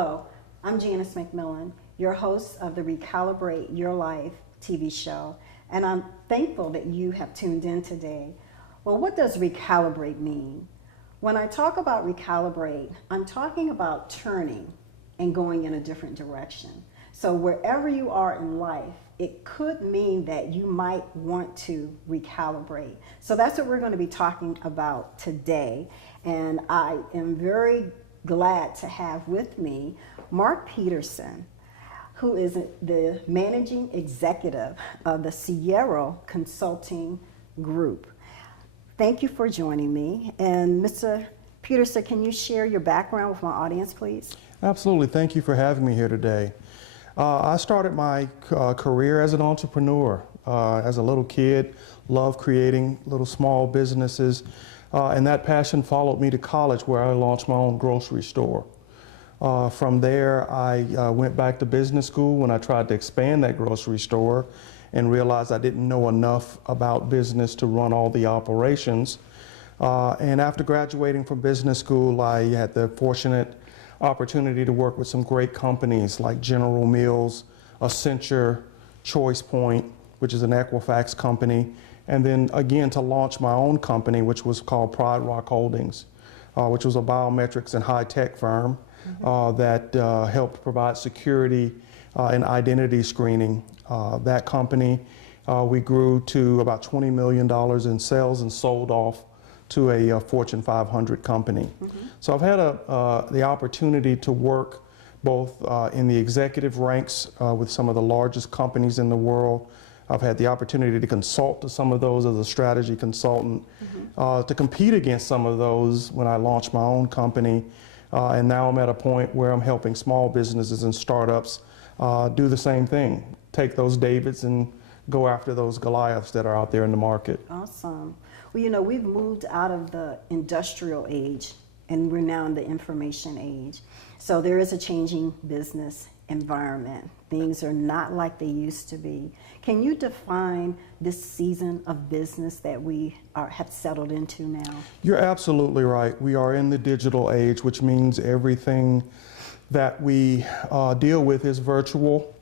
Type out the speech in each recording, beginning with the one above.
Hello, I'm Janice McMillan, your host of the Recalibrate Your Life TV show, and I'm thankful that you have tuned in today. Well, what does recalibrate mean? When I talk about recalibrate, I'm talking about turning and going in a different direction. So wherever you are in life, it could mean that you might want to recalibrate. So that's what we're going to be talking about today. And I am very glad to have with me Mark Peterson, who is the managing executive of the Sierra Consulting Group. Thank you for joining me. And Mr. Peterson, can you share your background with my audience, please? Absolutely. Thank you for having me here today. I started my career as an entrepreneur. As a little kid, loved creating little small businesses, and that passion followed me to college, where I launched my own grocery store. From there, I went back to business school when I tried to expand that grocery store and realized I didn't know enough about business to run all the operations. And after graduating from business school, I had the fortunate opportunity to work with some great companies like General Mills, Accenture, Choice Point, which is an Equifax company, and then again to launch my own company, which was called Pride Rock Holdings, which was a biometrics and high-tech firm that helped provide security and identity screening. That company, we grew to about $20 million in sales and sold off to a Fortune 500 company. So I've had the opportunity to work both in the executive ranks with some of the largest companies in the world. I've had the opportunity to consult to some of those as a strategy consultant, to compete against some of those when I launched my own company. And now I'm at a point where I'm helping small businesses and startups do the same thing. Take those Davids and go after those Goliaths that are out there in the market. Awesome. Well, you know, we've moved out of the industrial age and we're now in the information age. So there is a changing business environment. Things are not like they used to be. Can you define this season of business that we have settled into now? You're absolutely right. We are in the digital age, which means everything that we deal with is virtual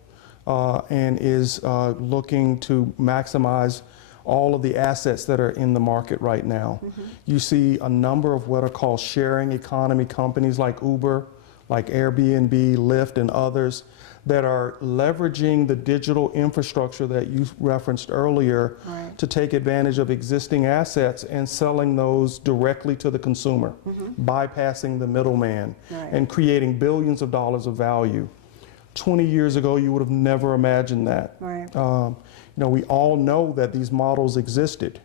and is looking to maximize all of the assets that are in the market right now. You see a number of what are called sharing economy companies like Uber, like Airbnb, Lyft, and others that are leveraging the digital infrastructure that you referenced earlier to take advantage of existing assets and selling those directly to the consumer, bypassing the middleman and creating billions of dollars of value. 20 years ago, you would have never imagined that. You know, we all know that these models existed.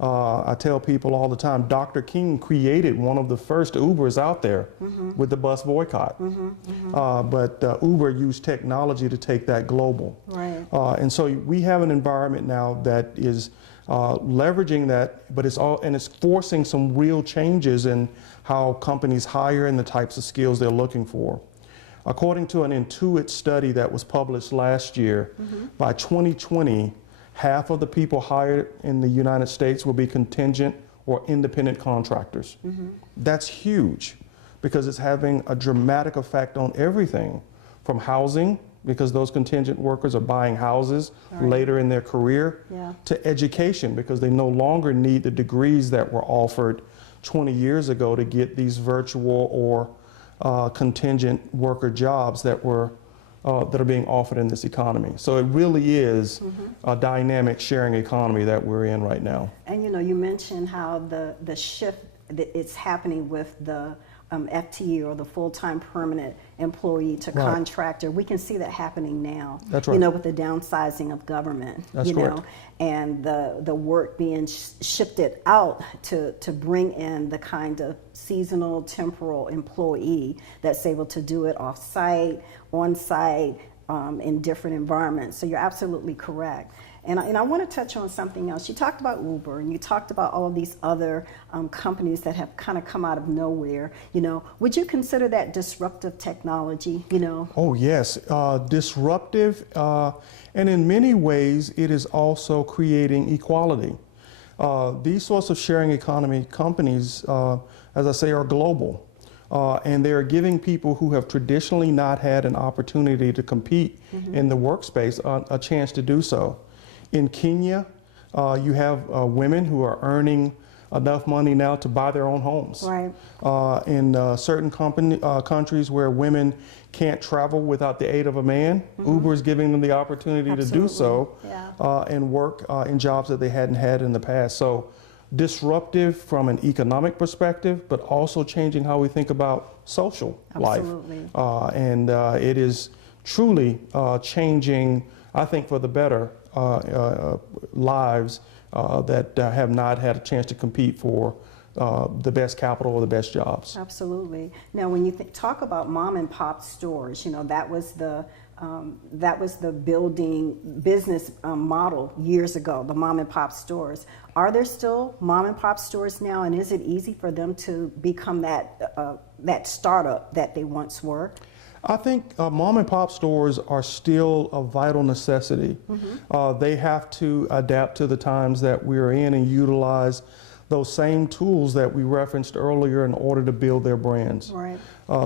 I tell people all the time, Dr. King created one of the first Ubers out there with the bus boycott. But Uber used technology to take that global. And so we have an environment now that is leveraging that, but it's forcing some real changes in how companies hire and the types of skills they're looking for. According to an Intuit study that was published last year, by 2020, half of the people hired in the United States will be contingent or independent contractors. That's huge because it's having a dramatic effect on everything from housing, because those contingent workers are buying houses later in their career, to education, because they no longer need the degrees that were offered 20 years ago to get these virtual or contingent worker jobs that are being offered in this economy. So it really is a dynamic sharing economy that we're in right now. And you know, you mentioned how the shift that it's happening with the FTE, or the full-time permanent employee to contractor. We can see that happening now. That's right. You know, with the downsizing of government. That's correct. Know, and the work being shifted out to bring in the kind of seasonal, temporal employee that's able to do it off-site, on-site, in different environments. So you're absolutely correct. And I want to touch on something else. You talked about Uber, and you talked about all of these other companies that have kind of come out of nowhere. You know, would you consider that disruptive technology? You know? Oh yes, disruptive, and in many ways, it is also creating equality. These sorts of sharing economy companies, as I say, are global. And they're giving people who have traditionally not had an opportunity to compete in the workspace a chance to do so. In Kenya, you have women who are earning enough money now to buy their own homes. Right. In certain countries where women can't travel without the aid of a man, Uber is giving them the opportunity to do so and work in jobs that they hadn't had in the past. So disruptive from an economic perspective, but also changing how we think about social life. And it is truly changing, I think, for the better lives that have not had a chance to compete for the best capital or the best jobs. Absolutely. Now, when you talk about mom and pop stores, you know, that was the business model years ago, the mom and pop stores. Are there still mom and pop stores now, and is it easy for them to become that startup that they once were? I think mom and pop stores are still a vital necessity. They have to adapt to the times that we're in and utilize those same tools that we referenced earlier in order to build their brands. Right.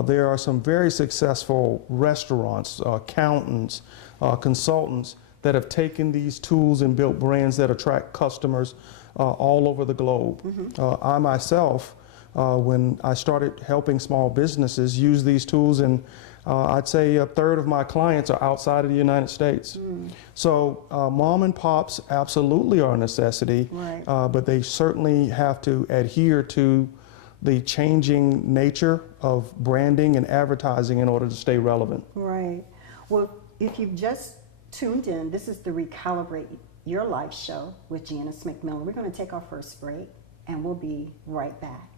There are some very successful restaurants, accountants, consultants that have taken these tools and built brands that attract customers all over the globe. I myself, when I started helping small businesses use these tools, and I'd say a third of my clients are outside of the United States. So mom and pops absolutely are a necessity, but they certainly have to adhere to the changing nature of branding and advertising in order to stay relevant. Right. Well, if you've just tuned in, this is the Recalibrate Your Life show with Janice McMillan. We're going to take our first break, and we'll be right back.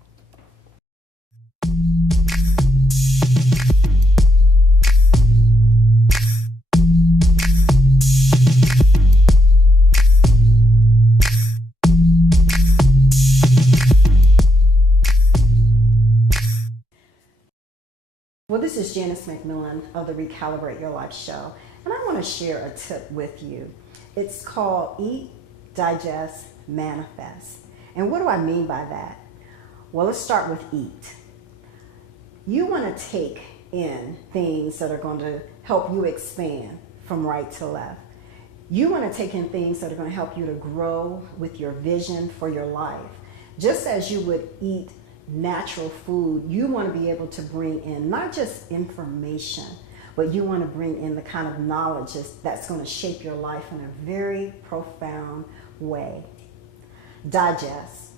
Well, this is Janice McMillan of the Recalibrate Your Life show, and I want to share a tip with you. It's called Eat, Digest, Manifest. And what do I mean by that? Well, let's start with eat. You want to take in things that are going to help you expand from right to left. You want to take in things that are going to help you to grow with your vision for your life. Just as you would eat natural food, you want to be able to bring in not just information, but you want to bring in the kind of knowledge that's going to shape your life in a very profound way. Digest.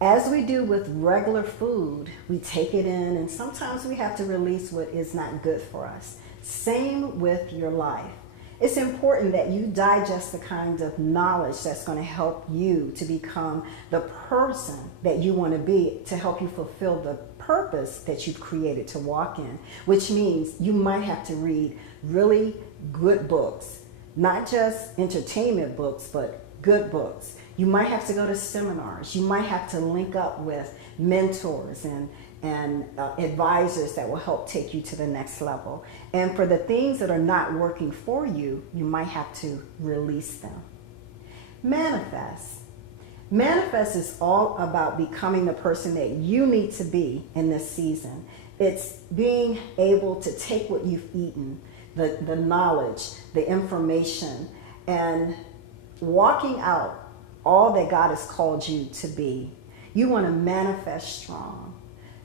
As we do with regular food, we take it in, and sometimes we have to release what is not good for us. Same with your life. It's important that you digest the kind of knowledge that's going to help you to become the person that you want to be, to help you fulfill the purpose that you've created to walk in, which means you might have to read really good books, not just entertainment books, but good books. You might have to go to seminars. You might have to link up with mentors and advisors that will help take you to the next level. And for the things that are not working for you, you might have to release them. Manifest. Manifest is all about becoming the person that you need to be in this season. It's being able to take what you've eaten, the knowledge, the information, and walking out all that God has called you to be. You want to manifest strong.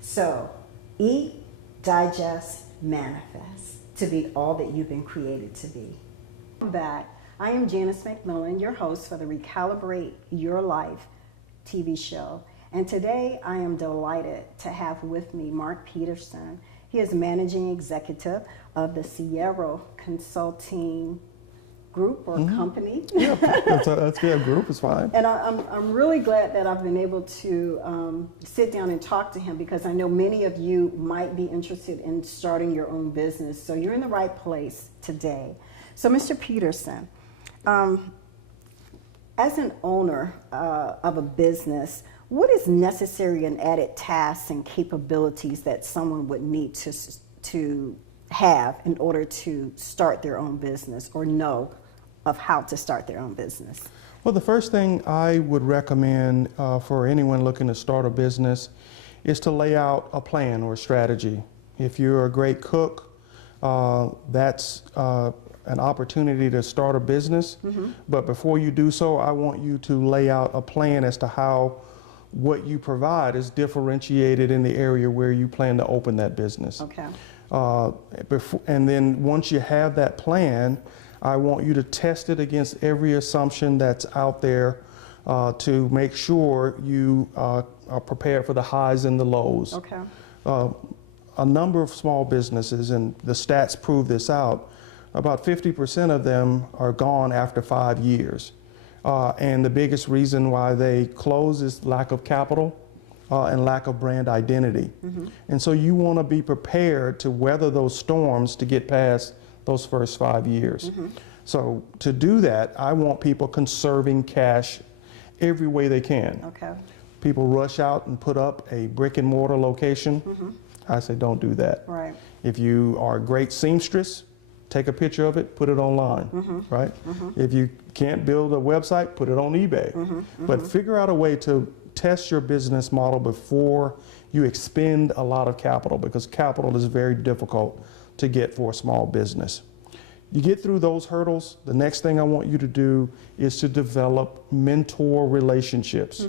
So, eat, digest, manifest to be all that you've been created to be. Welcome back. I am Janice McMillan, your host for the Recalibrate Your Life TV show. And today I am delighted to have with me Mark Peterson. He is managing executive of the Sierra Consulting Group or company. Yeah, that's good. Group is fine. And I'm really glad that I've been able to sit down and talk to him, because I know many of you might be interested in starting your own business. So you're in the right place today. So Mr. Peterson, as an owner of a business, what is necessary and added tasks and capabilities that someone would need to have in order to start their own business, or know of how to start their own business? Well, the first thing I would recommend for anyone looking to start a business is to lay out a plan or a strategy. If you're a great cook, that's an opportunity to start a business. But before you do so, I want you to lay out a plan as to how what you provide is differentiated in the area where you plan to open that business. Okay. And then once you have that plan, I want you to test it against every assumption that's out there to make sure you are prepared for the highs and the lows. Okay. A number of small businesses, and the stats prove this out, about 50% of them are gone after 5 years. And the biggest reason why they close is lack of capital and lack of brand identity. And so you want to be prepared to weather those storms to get past those first 5 years. So to do that, I want people conserving cash every way they can. Okay. People rush out and put up a brick and mortar location. I say don't do that. Right. If you are a great seamstress, take a picture of it, put it online, right? If you can't build a website, put it on eBay. But figure out a way to test your business model before you expend a lot of capital, because capital is very difficult to get for a small business. You get through those hurdles, the next thing I want you to do is to develop mentor relationships.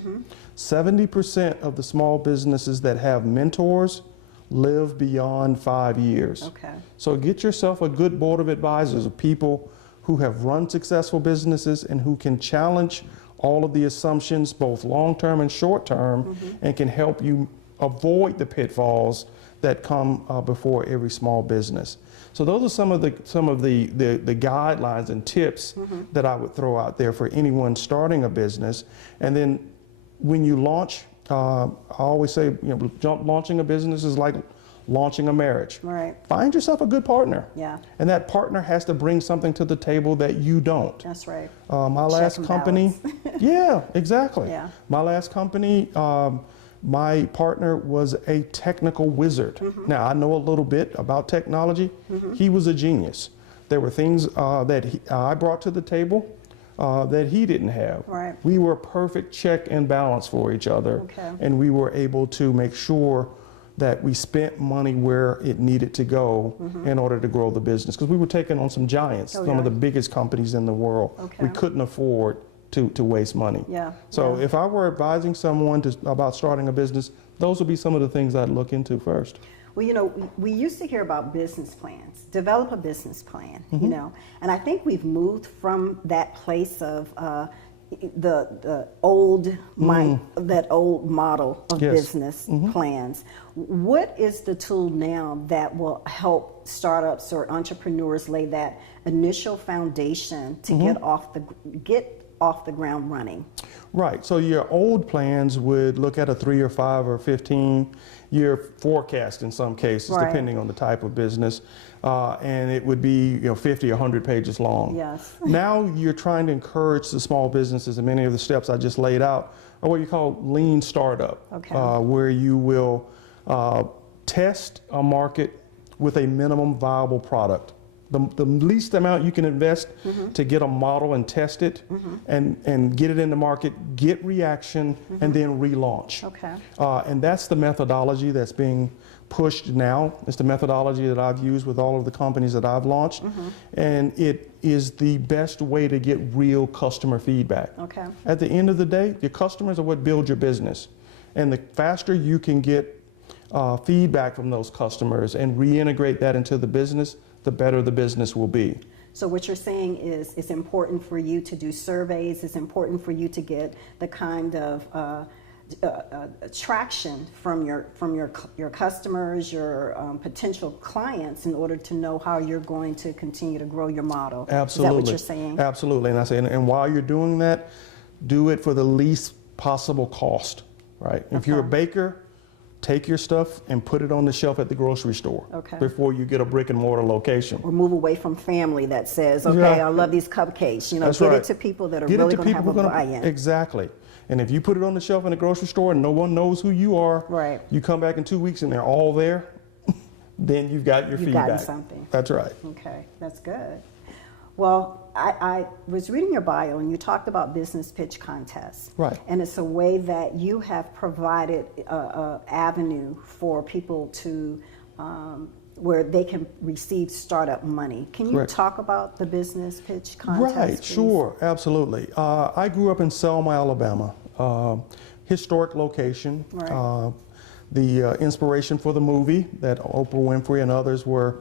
70% of the small businesses that have mentors live beyond 5 years. Okay. So get yourself a good board of advisors, of people who have run successful businesses and who can challenge all of the assumptions, both long-term and short-term, and can help you avoid the pitfalls that come before every small business. So those are some of the guidelines and tips that I would throw out there for anyone starting a business. And then when you launch, I always say, launching a business is like launching a marriage. Right. Find yourself a good partner. Yeah. And that partner has to bring something to the table that you don't. That's right. My last company, yeah, exactly. Yeah. My last company, my partner was a technical wizard. Now, I know a little bit about technology. He was a genius. There were things that I brought to the table that he didn't have. Right. We were a perfect check and balance for each other. Okay. And we were able to make sure that we spent money where it needed to go in order to grow the business. Because we were taking on some giants, some of the biggest companies in the world. Okay. We couldn't afford to waste money. Yeah. So if I were advising someone about starting a business, those would be some of the things I'd look into first. Well, we used to hear about business plans. Develop a business plan, and I think we've moved from that place of the old that old model of business plans. What is the tool now that will help startups or entrepreneurs lay that initial foundation to get off the ground running? Right. So your old plans would look at a 3 or 5 or 15-year forecast in some cases, depending on the type of business, and it would be 50 or 100 pages long. Yes. Now you're trying to encourage the small businesses, and many of the steps I just laid out are what you call lean startup, where you will test a market with a minimum viable product. The least amount you can invest to get a model and test it and get it in the market, get reaction, and then relaunch. Okay. And that's the methodology that's being pushed now. It's the methodology that I've used with all of the companies that I've launched. And it is the best way to get real customer feedback. Okay. At the end of the day, your customers are what build your business. And the faster you can get feedback from those customers and reintegrate that into the business, the better the business will be. So what you're saying is it's important for you to do surveys, it's important for you to get the kind of traction from your customers, your potential clients, in order to know how you're going to continue to grow your model. Absolutely. Is that what you're saying? Absolutely. And I say, and while you're doing that, do it for the least possible cost, right? If you're a baker, take your stuff and put it on the shelf at the grocery store before you get a brick and mortar location. Or move away from family that says, okay, I love these cupcakes. That's get right. it to people that are really going to have a buy-in. Exactly. And if you put it on the shelf in the grocery store and no one knows who you are, you come back in 2 weeks and they're all there, then you've got your feedback. You've gotten something. That's right. Okay, that's good. Well, I was reading your bio and you talked about business pitch contests. Right. And it's a way that you have provided a avenue for people to, where they can receive startup money. Can you Correct. talk about the business pitch contest? Right, please? sure, absolutely. I grew up in Selma, Alabama, historic location. Right. The inspiration for the movie that Oprah Winfrey and others were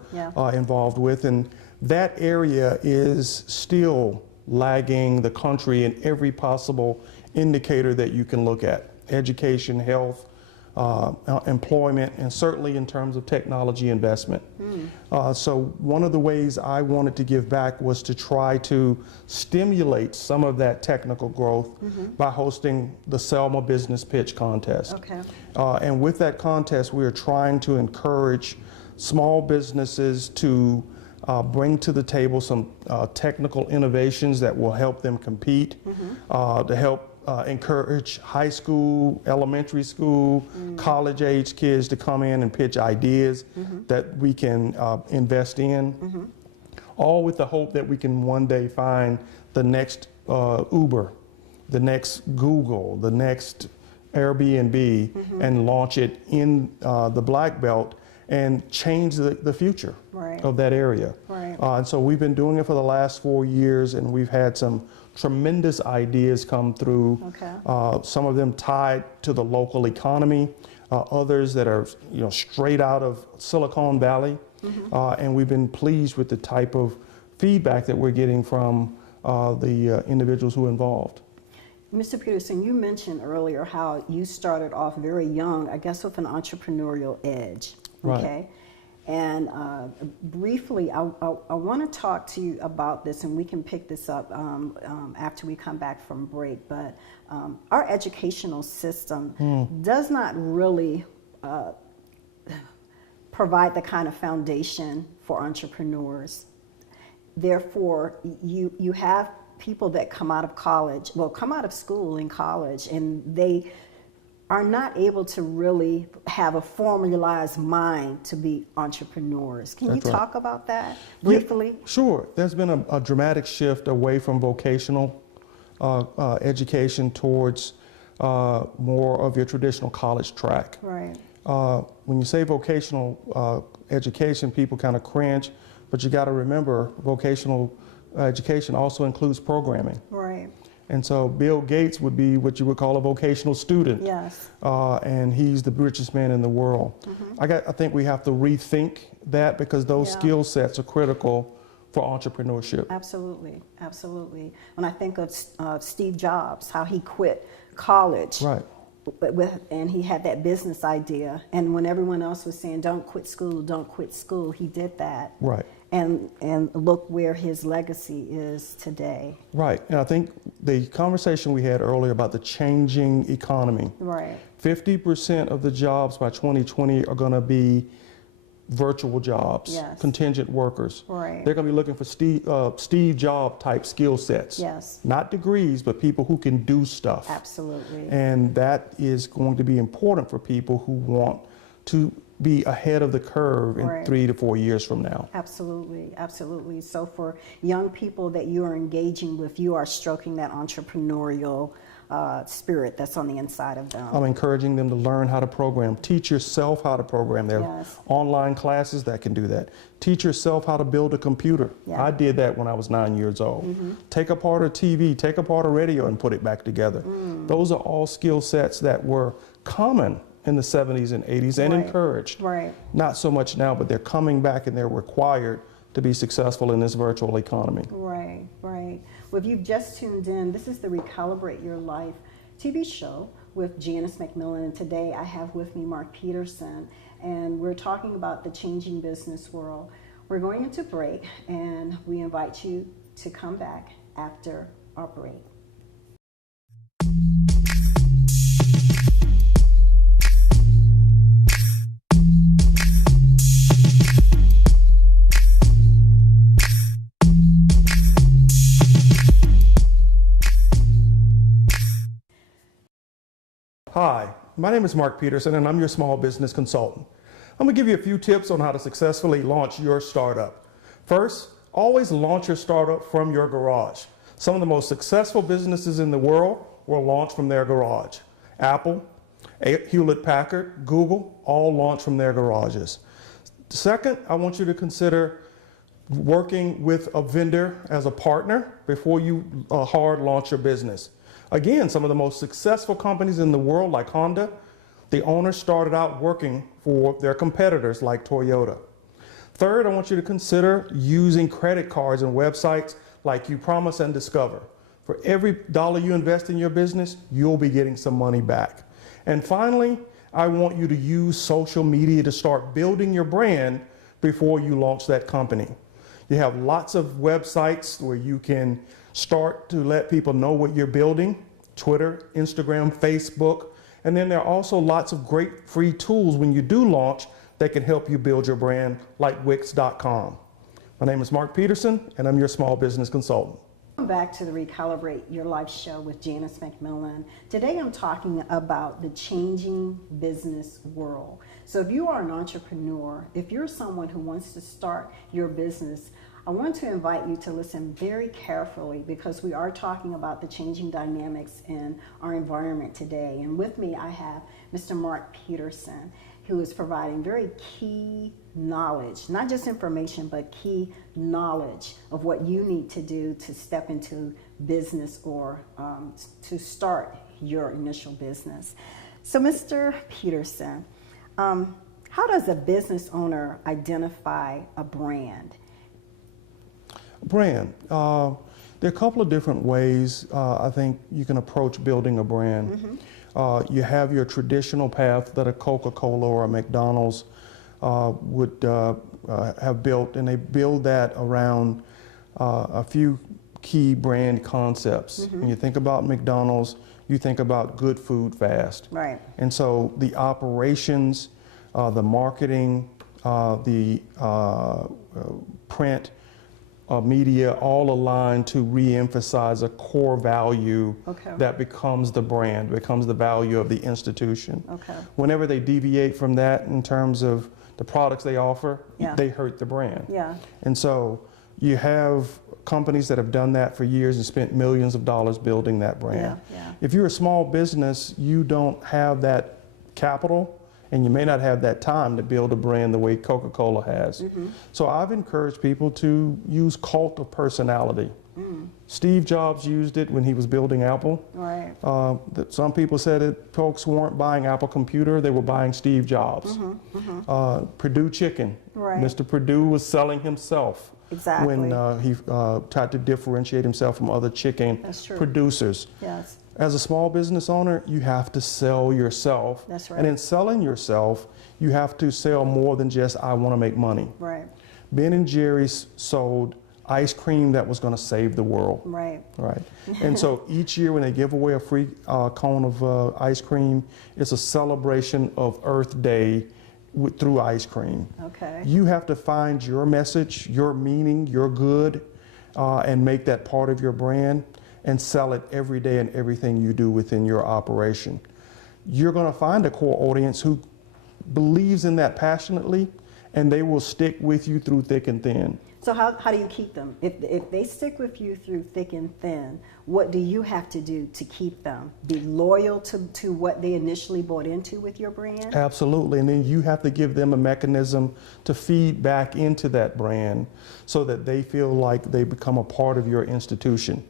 involved with. And that area is still lagging the country in every possible indicator that you can look at. Education, health, employment, and certainly in terms of technology investment. So one of the ways I wanted to give back was to try to stimulate some of that technical growth by hosting the Selma Business Pitch Contest. Okay. And with that contest, we are trying to encourage small businesses to bring to the table some technical innovations that will help them compete, to help encourage high school, elementary school, college-age kids to come in and pitch ideas that we can invest in, all with the hope that we can one day find the next Uber, the next Google, the next Airbnb, and launch it in the Black Belt and change the future of that area. Right. And so we've been doing it for the last 4 years, and we've had some tremendous ideas come through. Okay. Some of them tied to the local economy, others that are straight out of Silicon Valley, and we've been pleased with the type of feedback that we're getting from the individuals who are involved. Mr. Peterson, you mentioned earlier how you started off very young, I guess with an entrepreneurial edge. Right. Okay. And briefly, I want to talk to you about this, and we can pick this up after we come back from break. But our educational system does not really provide the kind of foundation for entrepreneurs. Therefore, you have people that come out of college, come out of school in college, and they are not able to really have a formalized mind to be entrepreneurs. Can you talk about that briefly? Yeah, sure. There's been a dramatic shift away from vocational education towards more of your traditional college track. Right. When you say vocational education, people kind of cringe, but you got to remember vocational education also includes programming. Right. And so Bill Gates would be what you would call a vocational student. Yes. And he's the richest man in the world. I think we have to rethink that because those skill sets are critical for entrepreneurship. Absolutely, absolutely. When I think of Steve Jobs, how he quit college. Right. And he had that business idea. And when everyone else was saying, don't quit school, he did that. Right. And look where his legacy is today. Right. And I think the conversation we had earlier about the changing economy. Right. 50% of the jobs by 2020 are going to be virtual jobs, contingent workers. Right. They're going to be looking for Steve Jobs type skill sets. Yes. Not degrees, but people who can do stuff. Absolutely. And that is going to be important for people who want to be ahead of the curve in 3 to 4 years from now. Absolutely, absolutely. So for young people that you are engaging with, you are stroking that entrepreneurial spirit that's on the inside of them. I'm encouraging them to learn how to program. Teach yourself how to program. There are online classes that can do that. Teach yourself how to build a computer. I did that when I was 9 years old. Take apart a TV, take apart a radio and put it back together. Those are all skill sets that were common in the 70s and 80s and encouraged. Right. Not so much now, but they're coming back and they're required to be successful in this virtual economy. Right, right. Well, if you've just tuned in, this is the Recalibrate Your Life TV show with Janice McMillan, and today I have with me Mark Peterson, and we're talking about the changing business world. We're going into break, and we invite you to come back after our break. Hi, my name is Mark Peterson and I'm your small business consultant. I'm going to give you a few tips on how to successfully launch your startup. First, always launch your startup from your garage. Some of the most successful businesses in the world were launched from their garage. Apple, Hewlett-Packard, Google, all launched from their garages. Second, I want you to consider working with a vendor as a partner before you hard launch your business. Again, some of the most successful companies in the world, like Honda, the owners started out working for their competitors like Toyota. Third, I want you to consider using credit cards and websites like You Promise and Discover. For every dollar you invest in your business, you'll be getting some money back. And finally, I want you to use social media to start building your brand before you launch that company. You have lots of websites where you can start to let people know what you're building: Twitter, Instagram, Facebook. And then there are also lots of great free tools when you do launch that can help you build your brand, like Wix.com. My name is Mark Peterson, and I'm your small business consultant. Welcome back to the Recalibrate Your Life show with Janice McMillan. Today I'm talking about the changing business world. So if you are an entrepreneur, if you're someone who wants to start your business, I want to invite you to listen very carefully, because we are talking about the changing dynamics in our environment today. And with me, I have Mr. Mark Peterson, who is providing very key knowledge, not just information, but key knowledge of what you need to do to step into business or to start your initial business. So Mr. Peterson, how does a business owner identify a brand? Brand. There are a couple of different ways I think you can approach building a brand. Mm-hmm. You have your traditional path that a Coca-Cola or a McDonald's would have built, and they build that around a few key brand concepts. Mm-hmm. When you think about McDonald's, you think about good food fast. Right. And so the operations, the marketing, the print, media, all aligned to re-emphasize a core value that becomes the brand, becomes the value of the institution. Okay. Whenever they deviate from that in terms of the products they offer, they hurt the brand. Yeah. And so you have companies that have done that for years and spent millions of dollars building that brand. Yeah. Yeah. If you're a small business, you don't have that capital, and you may not have that time to build a brand the way Coca-Cola has. Mm-hmm. So I've encouraged people to use cult of personality. Mm. Steve Jobs used it when he was building Apple. Right. Some people said that folks weren't buying Apple computer, they were buying Steve Jobs. Mm-hmm. Mm-hmm. Purdue Chicken. Right. Mr. Purdue was selling himself. Exactly. When he tried to differentiate himself from other chicken producers. Yes. As a small business owner, you have to sell yourself. That's right. And in selling yourself, you have to sell more than just, I want to make money. Right. Ben & Jerry's sold ice cream that was going to save the world. Right. Right. And so each year when they give away a free cone of ice cream, it's a celebration of Earth Day through ice cream. Okay. You have to find your message, your meaning, your good, and make that part of your brand, and sell it every day in everything you do within your operation. You're going to find a core audience who believes in that passionately, and they will stick with you through thick and thin. So how do you keep them? If they stick with you through thick and thin, what do you have to do to keep them? Be loyal to what they initially bought into with your brand? Absolutely, and then you have to give them a mechanism to feed back into that brand so that they feel like they become a part of your institution.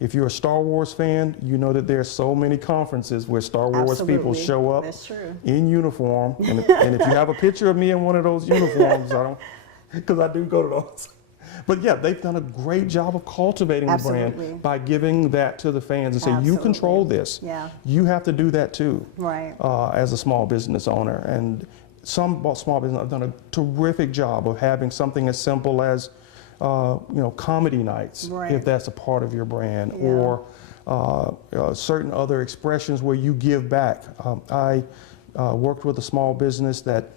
If you're a Star Wars fan, you know that there's so many conferences where Star Wars people show up in uniform. And if you have a picture of me in one of those uniforms, because I do go to those. But yeah, they've done a great job of cultivating the brand by giving that to the fans and say, you control this. Yeah. You have to do that too, right? As a small business owner. And some small business have done a terrific job of having something as simple as comedy nights, if that's a part of your brand, or certain other expressions where you give back. I worked with a small business that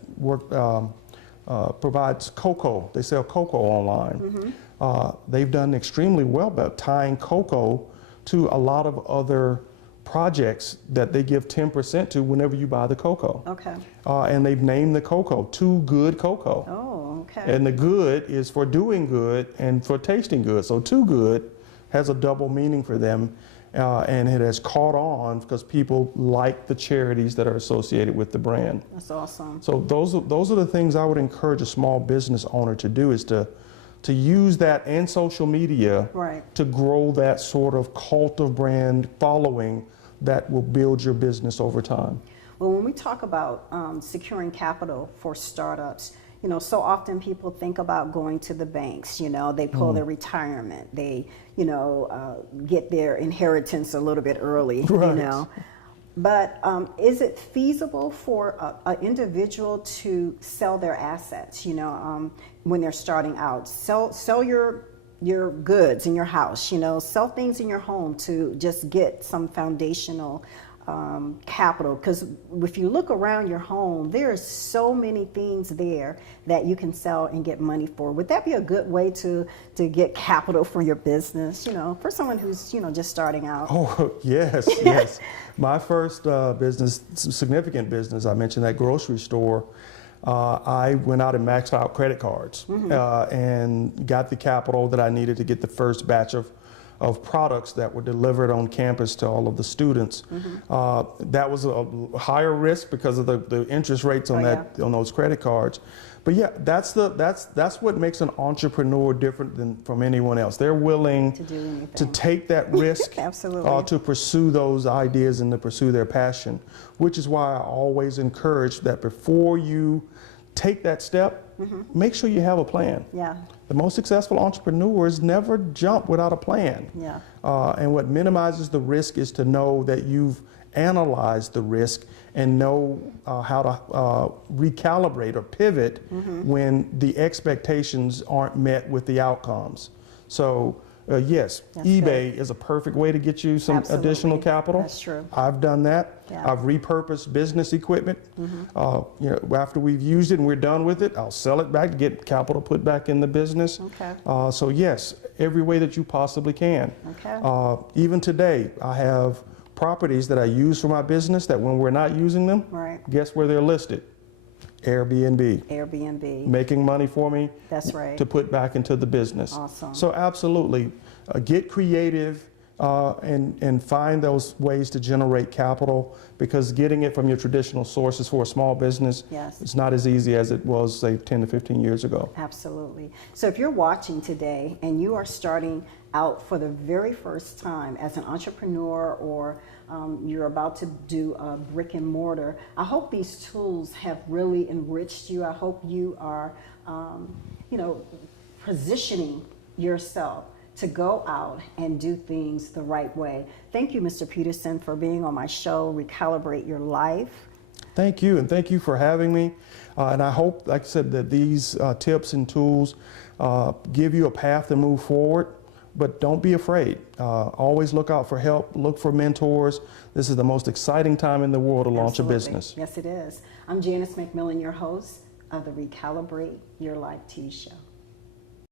provides cocoa. They sell cocoa online. Mm-hmm. They've done extremely well about tying cocoa to a lot of other projects that they give 10% to whenever you buy the cocoa. Okay. And they've named the cocoa Too Good Cocoa. Oh, Okay. And the good is for doing good and for tasting good. So too good has a double meaning for them. And it has caught on because people like the charities that are associated with the brand. That's awesome. So those are the things I would encourage a small business owner to do, is to use that and social media Right. to grow that sort of cult of brand following that will build your business over time. Well, when we talk about securing capital for startups, you know, so often people think about going to the banks. You know, they pull their retirement, they, you know, get their inheritance a little bit early. Right. You know, but is it feasible for an individual to sell their assets? You know, when they're starting out, sell your goods in your house. You know, sell things in your home to just get some foundational capital, because if you look around your home, there's so many things there that you can sell and get money for. Would that be a good way to get capital for your business, you know, for someone who's, you know, just starting out? Oh, yes, yes. My first business, significant business, I mentioned that grocery store, I went out and maxed out credit cards and got the capital that I needed to get the first batch of products that were delivered on campus to all of the students. That was a higher risk because of the interest rates on on those credit cards. But yeah, that's what makes an entrepreneur different from anyone else. They're willing to take that risk Absolutely. to pursue those ideas and to pursue their passion, which is why I always encourage that before you take that step, make sure you have a plan. Yeah. The most successful entrepreneurs never jump without a plan. Yeah. And what minimizes the risk is to know that you've analyzed the risk and know how to recalibrate or pivot when the expectations aren't met with the outcomes. So yes, That's eBay good. is a perfect way to get you some Absolutely. additional capital. That's true. I've done that. Yeah. I've repurposed business equipment. You know, after we've used it and we're done with it, I'll sell it back to get capital put back in the business. Okay. So yes, every way that you possibly can. Okay. Even today, I have properties that I use for my business that when we're not using them, Right. guess where they're listed? Airbnb. Airbnb. Making money for me That's right. to put back into the business. Awesome. So absolutely, get creative and find those ways to generate capital, because getting it from your traditional sources for a small business Yes. is not as easy as it was, say, 10 to 15 years ago. Absolutely. So if you're watching today and you are starting out for the very first time as an entrepreneur, or you're about to do a brick and mortar, I hope these tools have really enriched you. I hope you are, you know, positioning yourself to go out and do things the right way. Thank you, Mr. Peterson, for being on my show, Recalibrate Your Life. Thank you, and thank you for having me. And I hope, like I said, that these tips and tools give you a path to move forward, but don't be afraid. Always look out for help, look for mentors. This is the most exciting time in the world to launch Absolutely. a business. Yes, it is. I'm Janice McMillan, your host of the Recalibrate Your Life TV show.